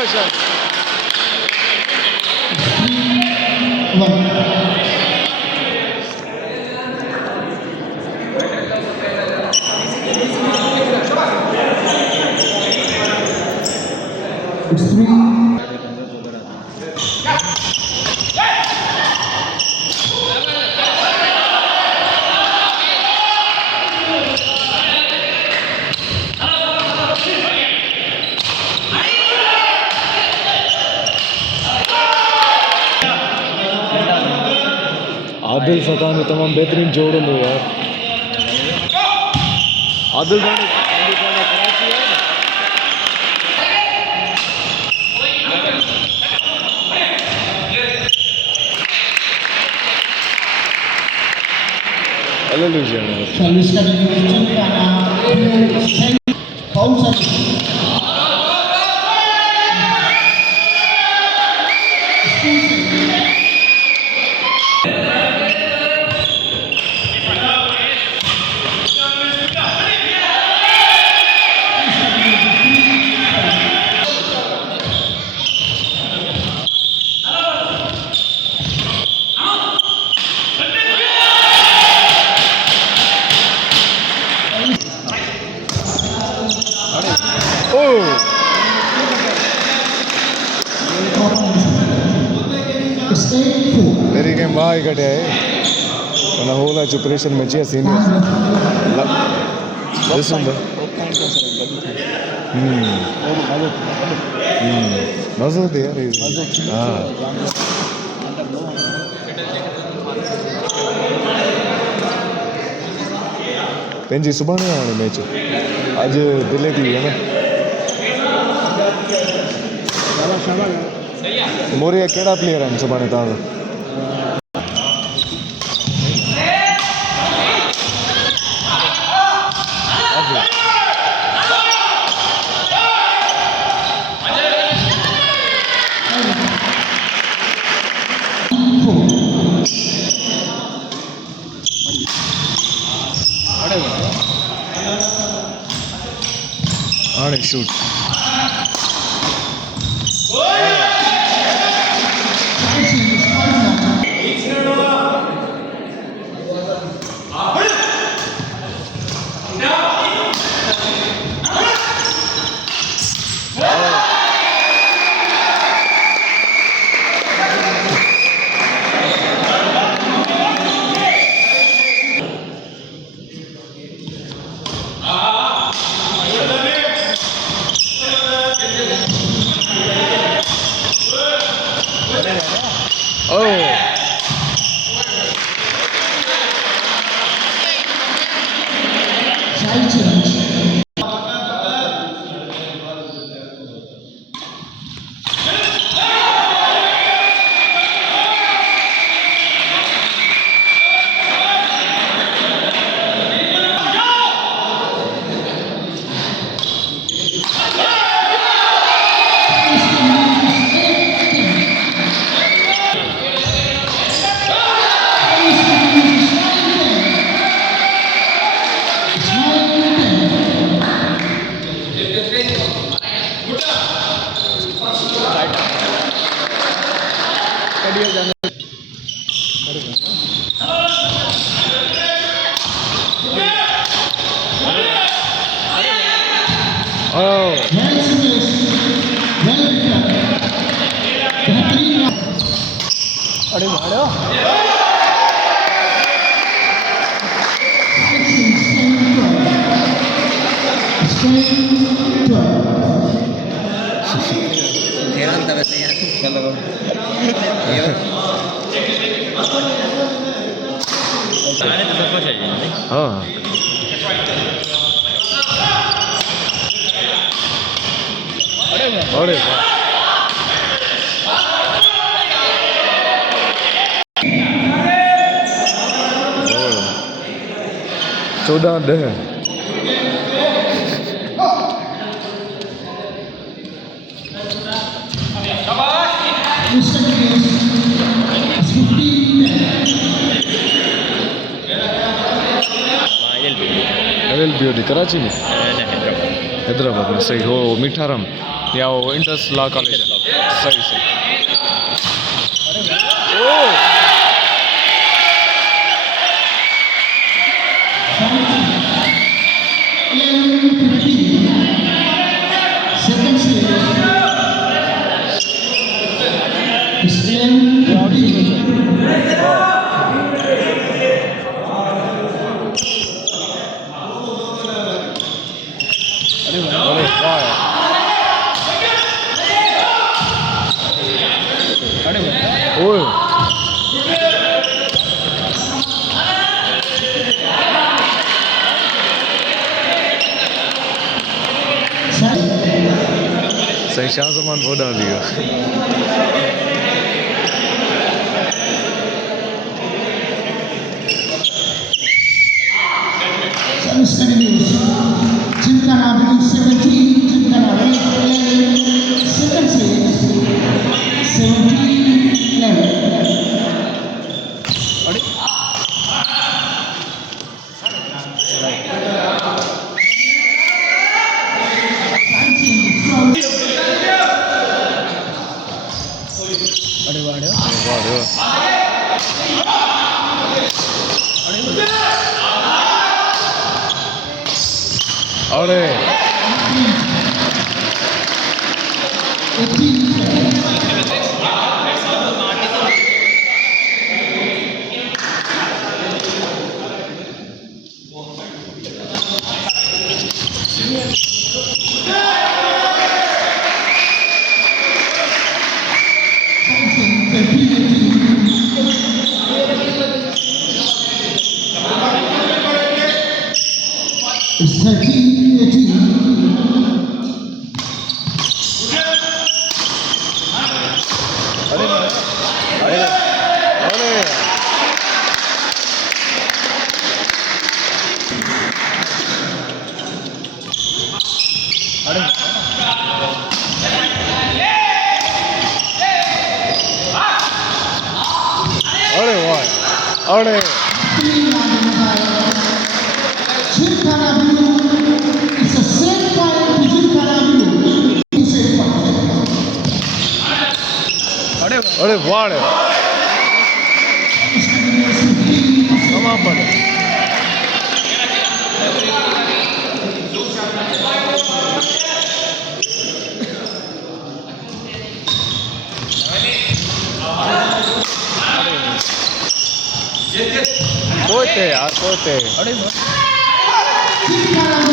शाबाश आदिल सतान तमाम बेहतरीन जोड़ लो यार आदिल मेरी गेम बाहर कटे है మన హోల్ ప్రిపరేషన్ మంచిగా సీనియర్స్ చేస్తుందా मज़ो होती यार हाँ पंहिंजी सुभाणे हाणे मैच अॼु डिले थी है ना मोरिया कहिड़ा प्लेयर आहिनि सुभाणे तव्हां हाणे शूट हाँ अरे 14-10 LLB कराची में हैदराबाद में सही हो मीठाराम या वो इंडस लॉ कॉलेज है सही सही ओ अरे वाह ओए सही शाह जमान वो डाल दिया Service continues. Gymkhana Avenue 17, Gymkhana Avenue, second stage, 17-11. अरे 18-12. It's 13-18. अरे अरे अरे वाह अरे Gymkhana Avenue, it's the same point to Gymkhana Avenue. It's a point. अरे वाह समापन कोते यार कोते Gymkhana